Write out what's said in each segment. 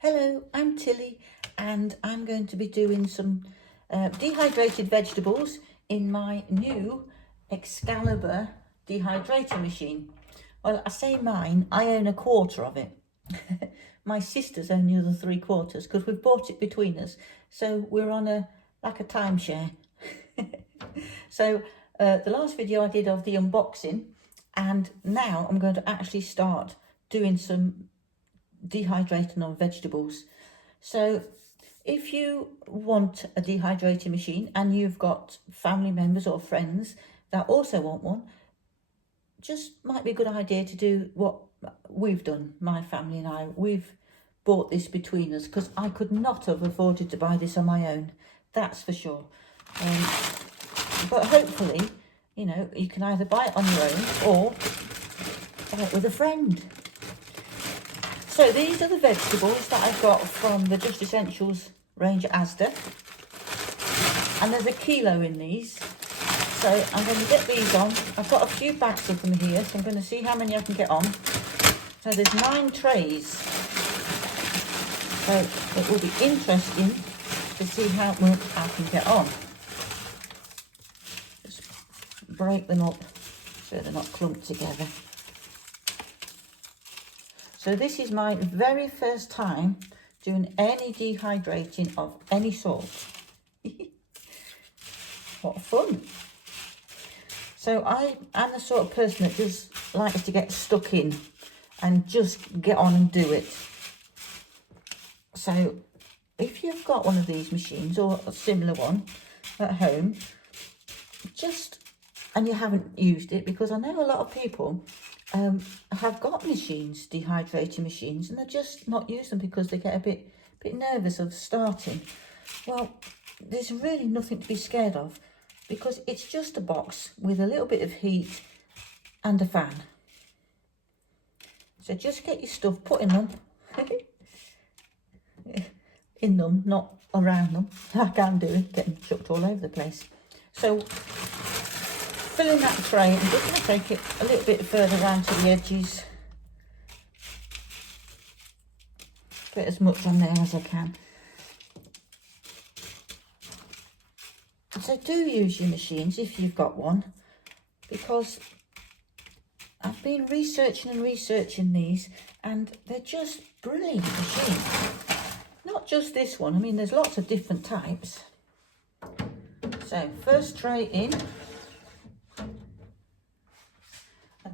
Hello, I'm Tilly and I'm going to be doing some dehydrated vegetables in my new Excalibur dehydrating machine. Well, I say mine, I own a quarter of it. My sisters own the other 3/4 because we've bought it between us. So we're on like a timeshare. So the last video I did of the unboxing, and now I'm going to actually start doing some dehydrating on vegetables. So if you want a dehydrating machine and you've got family members or friends that also want one, just might be a good idea to do what we've done. My family and I, we've bought this between us because I could not have afforded to buy this on my own, that's for sure. But hopefully, you know, you can either buy it on your own or buy it with a friend. So these are the vegetables that I've got from the Just Essentials range at Asda. And there's 1 kilo in these. So I'm going to get these on. I've got a few bags of them here, so I'm going to see how many I can get on. So there's 9 trays. So it will be interesting to see how much I can get on. Just break them up so they're not clumped together. So this is my very first time doing any dehydrating of any sort. What fun. So I am the sort of person that just likes to get stuck in and just get on and do it. So if you've got one of these machines or a similar one at home, and you haven't used it, because I know a lot of people have got machines, dehydrating machines, and they're just not used them because they get a bit nervous of starting. Well, there's really nothing to be scared of, because it's just a box with a little bit of heat and a fan. So just get your stuff put in them, in them, not around them, like I'm doing, getting chucked all over the place. So fill in that tray. I'm just going to take it a little bit further around to the edges. Get as much on there as I can. So do use your machines if you've got one, because I've been researching these, and they're just brilliant machines. Not just this one, I mean there's lots of different types. So first tray in.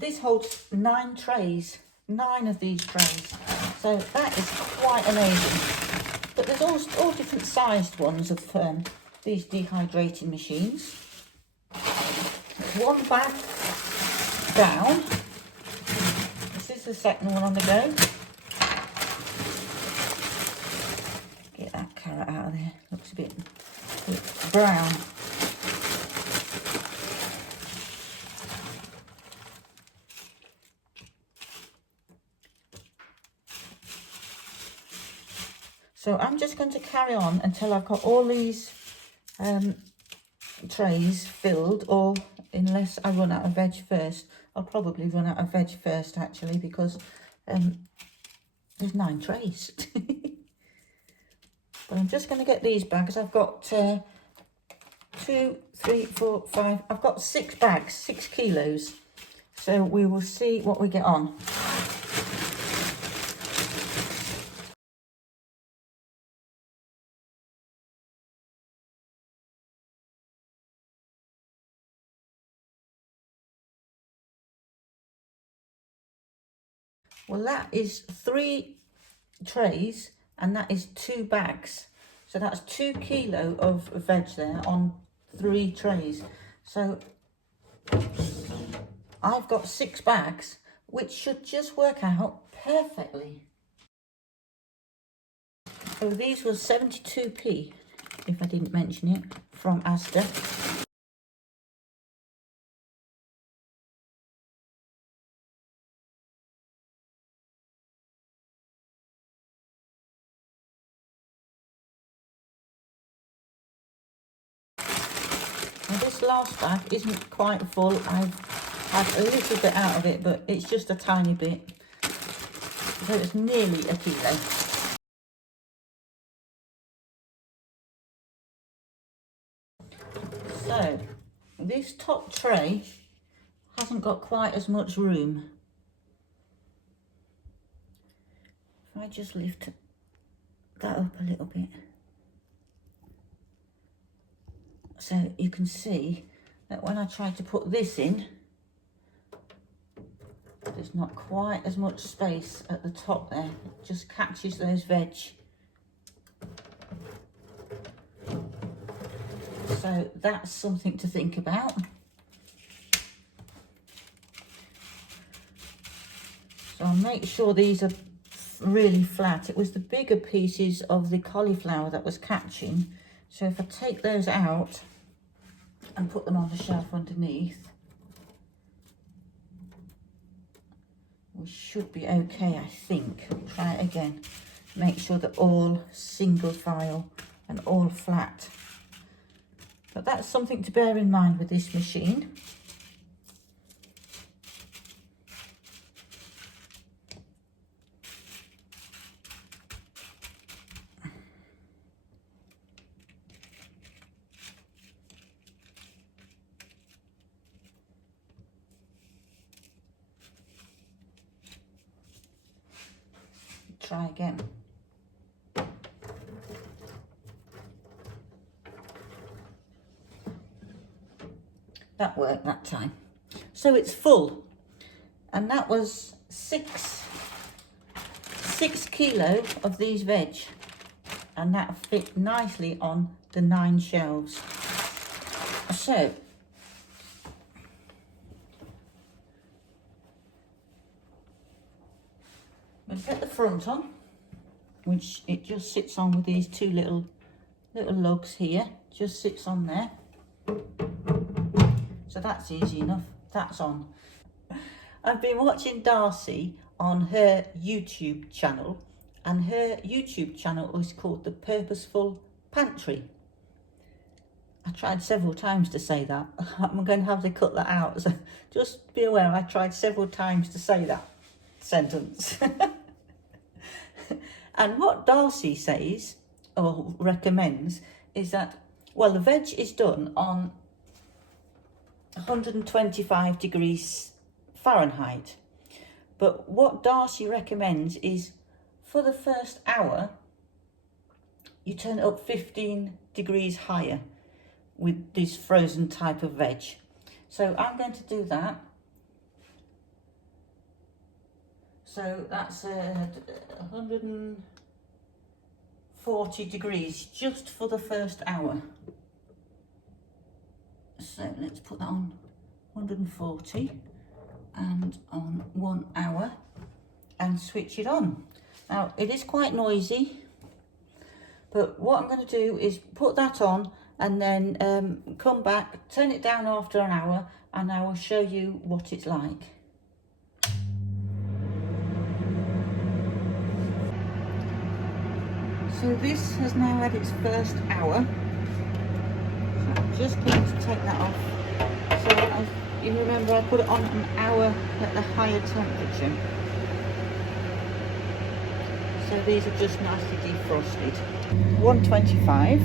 This holds 9 trays, 9 of these trays, so that is quite amazing. But there's all different sized ones of these dehydrating machines. There's 1 bag down. This is the second one on the go. Get that carrot out of there, looks a bit brown. So I'm just going to carry on until I've got all these trays filled, or unless I run out of veg first. I'll probably run out of veg first actually, because there's 9 trays. But I'm just going to get these bags. I've got 2, 3, 4, 5. I've got 6 bags, 6 kilos. So we will see what we get on. Well, that is 3 trays, and that is 2 bags. So that's 2 kilo of veg there on 3 trays. So I've got 6 bags, which should just work out perfectly. So these were 72p, if I didn't mention it, from Asda. Now this last bag isn't quite full. I've had a little bit out of it, but it's just a tiny bit. So it's nearly 1 kilo. So this top tray hasn't got quite as much room. If I just lift that up a little bit, so you can see that when I try to put this in, there's not quite as much space at the top there. It just catches those veg. So that's something to think about. So I'll make sure these are really flat. It was the bigger pieces of the cauliflower that was catching. So if I take those out and put them on the shelf underneath, we should be okay, I think. Try it again. Make sure they're all single file and all flat. But that's something to bear in mind with this machine. Try again. That worked that time. So it's full, and that was six kilo of these veg, and that fit nicely on the 9 shelves. So we'll get the front on, which it just sits on with these 2 little lugs here, just sits on there. So that's easy enough, that's on. I've been watching Darcy on her YouTube channel, and her YouTube channel is called The Purposeful Pantry. I tried several times to say that. I'm going to have to cut that out, so just be aware I tried several times to say that sentence. And what Darcy says, or recommends, is that, well, the veg is done on 125 degrees Fahrenheit. But what Darcy recommends is for the first hour, you turn it up 15 degrees higher with this frozen type of veg. So I'm going to do that. So that's 140 degrees just for the first hour. So let's put that on 140 and on 1 hour and switch it on. Now it is quite noisy, but what I'm going to do is put that on and then come back, turn it down after an hour, and I will show you what it's like. So this has now had its first hour. So I'm just going to take that off. So you remember I put it on an hour at the higher temperature. So these are just nicely defrosted. 125.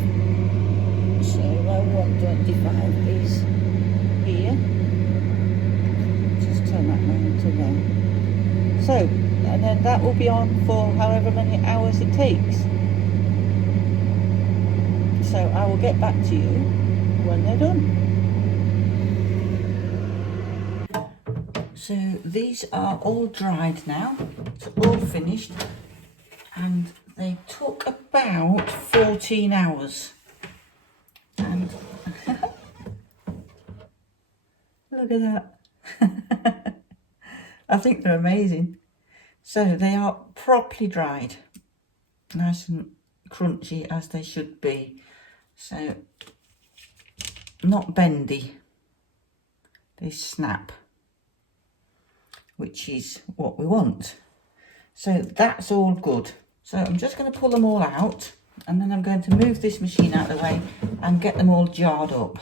So my 125 is here. Just turn that round to there. So, and then that will be on for however many hours it takes. So I will get back to you when they're done. So these are all dried now. It's all finished, and they took about 14 hours. And look at that. I think they're amazing. So they are properly dried, nice and crunchy as they should be. So not bendy, they snap, which is what we want. So that's all good. So I'm just going to pull them all out, and then I'm going to move this machine out of the way and get them all jarred up.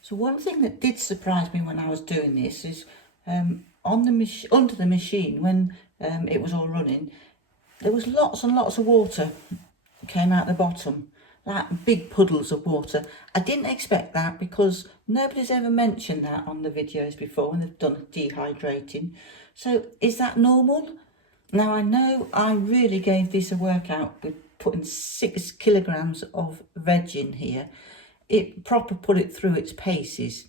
So one thing that did surprise me when I was doing this is under the machine, when it was all running, there was lots and lots of water came out the bottom, like big puddles of water. I didn't expect that because nobody's ever mentioned that on the videos before when they've done dehydrating. So is that normal? Now I know I really gave this a workout with putting 6 kilograms of veg in here. It proper put it through its paces.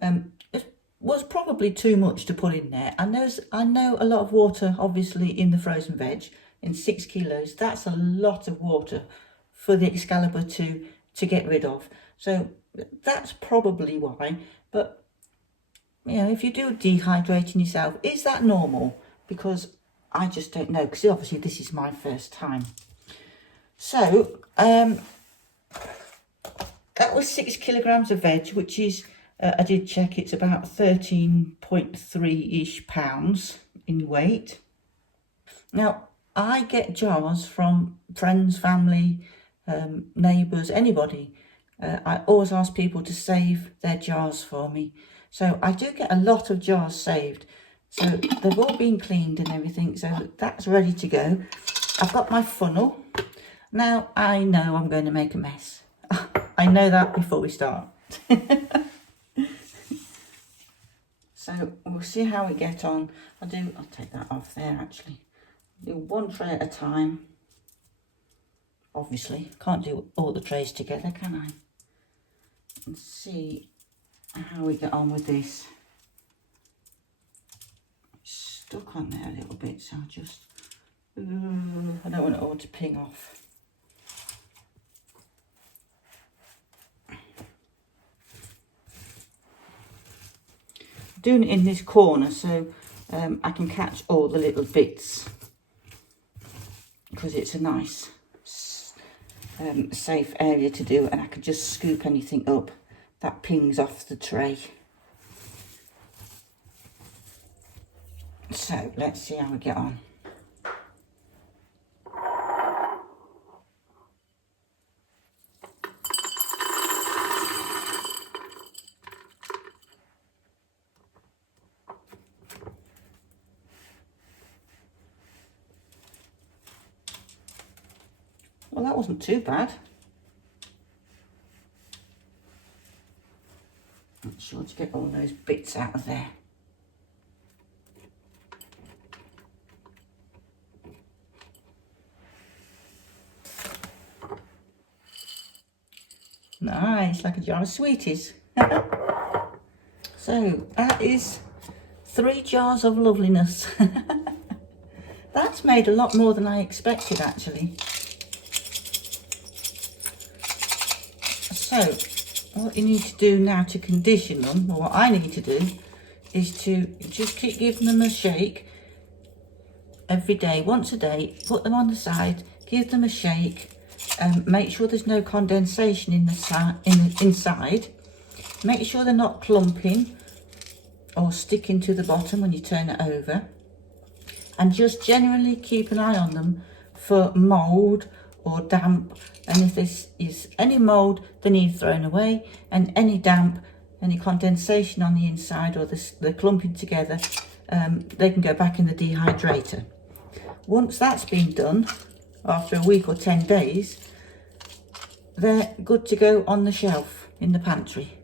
It was probably too much to put in there. I know a lot of water obviously in the frozen veg. In 6 kilos, that's a lot of water for the Excalibur to get rid of. So that's probably why. But you know, if you do dehydrating yourself, is that normal? Because I just don't know, because obviously this is my first time. So that was 6 kilograms of veg, which is I did check, it's about 13.3-ish pounds in weight. Now I get jars from friends, family, neighbours, anybody. I always ask people to save their jars for me. So I do get a lot of jars saved. So they've all been cleaned and everything. So that's ready to go. I've got my funnel. Now I know I'm going to make a mess. I know that before we start. So we'll see how we get on. I'll take that off there actually. Do one tray at a time. Obviously, can't do all the trays together, can I? And see how we get on with this. It's stuck on there a little bit, so I'll just, I don't want it all to ping off. Doing it in this corner so I can catch all the little bits, because it's a nice safe area to do, and I can just scoop anything up that pings off the tray. So let's see how we get on. Well, that wasn't too bad. Make sure to get all those bits out of there. Nice, like a jar of sweeties. So that is 3 jars of loveliness. That's made a lot more than I expected actually. So what you need to do now to condition them, or what I need to do, is to just keep giving them a shake every day, once a day. Put them on the side, give them a shake, make sure there's no condensation in the inside. Make sure they're not clumping or sticking to the bottom when you turn it over, and just generally keep an eye on them for mould or damp. And if there is any mould, they need thrown away, and any damp, any condensation on the inside, or the clumping together, they can go back in the dehydrator. Once that's been done, after a week or 10 days, they're good to go on the shelf in the pantry,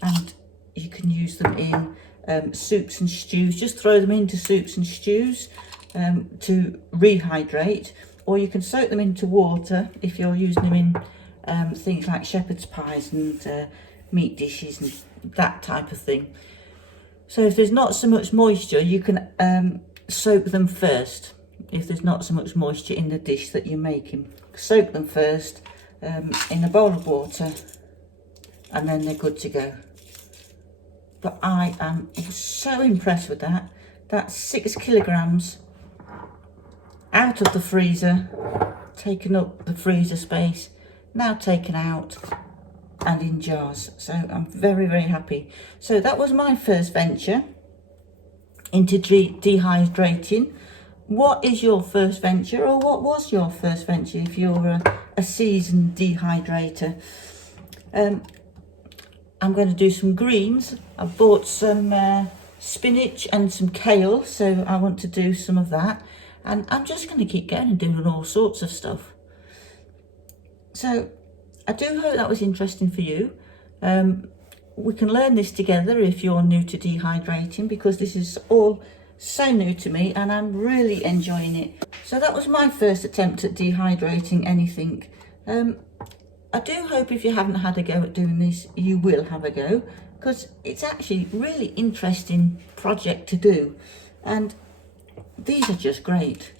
and you can use them in soups and stews. Just throw them into soups and stews to rehydrate, or you can soak them into water if you're using them in things like shepherd's pies and meat dishes and that type of thing. So if there's not so much moisture, you can soak them first. If there's not so much moisture in the dish that you're making, soak them first in a bowl of water, and then they're good to go. But I am so impressed with that. That's 6 kilograms out of the freezer, taking up the freezer space, now taken out and in jars. So I'm very, very happy. So that was my first venture into dehydrating. What is your first venture, or what was your first venture if you're a seasoned dehydrator? I'm going to do some greens. I've bought some spinach and some kale, so I want to do some of that. And I'm just going to keep going and doing all sorts of stuff. So I do hope that was interesting for you. We can learn this together if you're new to dehydrating, because this is all so new to me and I'm really enjoying it. So that was my first attempt at dehydrating anything. I do hope if you haven't had a go at doing this, you will have a go, because it's actually a really interesting project to do. And these are just great.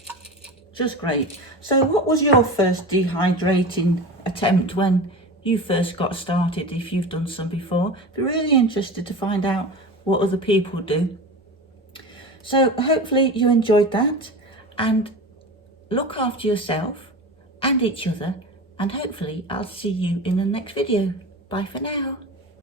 Just great. So what was your first dehydrating attempt when you first got started, if you've done some before? I'd be really interested to find out what other people do. So hopefully you enjoyed that, and look after yourself and each other, and hopefully I'll see you in the next video. Bye for now.